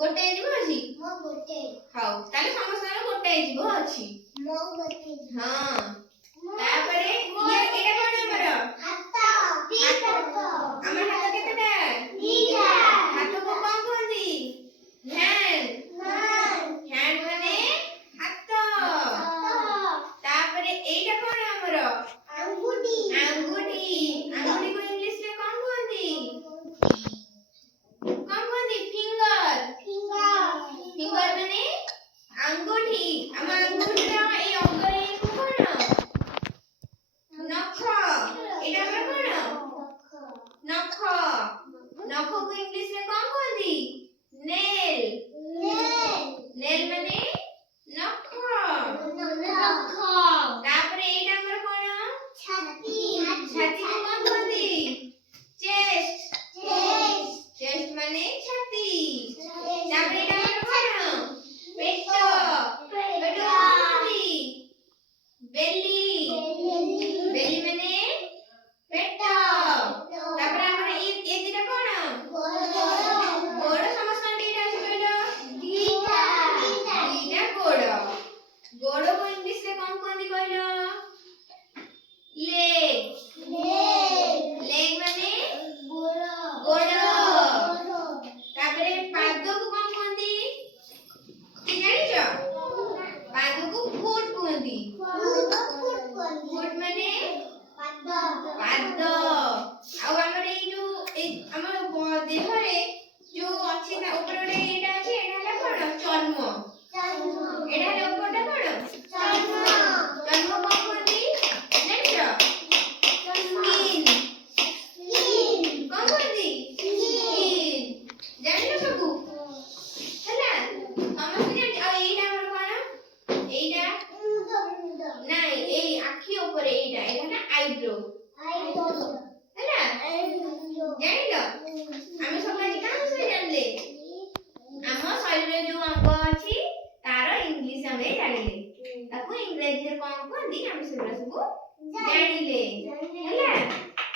गोटे जीव अछि मो गोटे हाउ ताले समस्त गोटे जीव अछि मो गोटे हां तापरे ये एटा कोन हमर हाथ दीटा हमर हाथ केतेटा दीटा हाथ को कोन कहंदी हैंड नान हैंड माने हाथ तापरे एटा कोन हमर अंगुठी अंगूठी अंगूठी को इंग्लिश रे कोन कहंदी फिंगर फिंगर फिंगर माने अंगूठी हम अंगूठी रे ए अंगरे को कोन नख एटा हमर कोन नख नख को इंग्लिश रे कोन कहंदी नेल नेल माने नख तापरे एटा हमर कोन छाती छाती को कोन कहंदी चेस्ट चेस्ट माने छाती तापरे एटा हमर कोन पेट पेट को कहंदी बेली बेली माने पेट तापरे हमर ए दिटा कोन गोड़ समस्त दिटा अछि कहलो दीटा गोड़ को इंग्लिश रे कोन कहंदी कहलो लेग लेग माने गोड़ तापरे पाद को कोन कहंदी की जानिछ पाद को फुट कहंदी फुट माने पाद आ हमर ए जो हमर देह रे जो अछि ता ऊपर रे एटा अछि एटा होला कोन चर्म एटा रे ऊपरटा कोन चर्म कोन कहंदी जानिछ स्किन कोन कहंदी स्किन जानिछ सबु ହେଲା ସମସ୍ତେ ଜାଣି ଆଉ ଏଇଟା ଆମର କଣ ଏଇଟା ନାଇଁ ଏଇ ଆଖି ଉପରେ ଏଇଟା ନା ଆଇବ୍ରୋ ହେଲା ଜାଣିଲ ଆମେ ସବୁ ଆଜି କାହା ବିଷୟରେ ଜାଣିଲେ ଆମ ଶରୀରରେ ଯୋଉ ଅଙ୍ଗ ଅଛି ତାର ଇଂଲିଶ ଆମେ ଜାଣିଲେ ତାକୁ ଇଂରେଜୀରେ କଣ କୁହନ୍ତି ଆମେ ସେଗୁଡ଼ା ସବୁ ଜାଣିଲେ ହେଲା।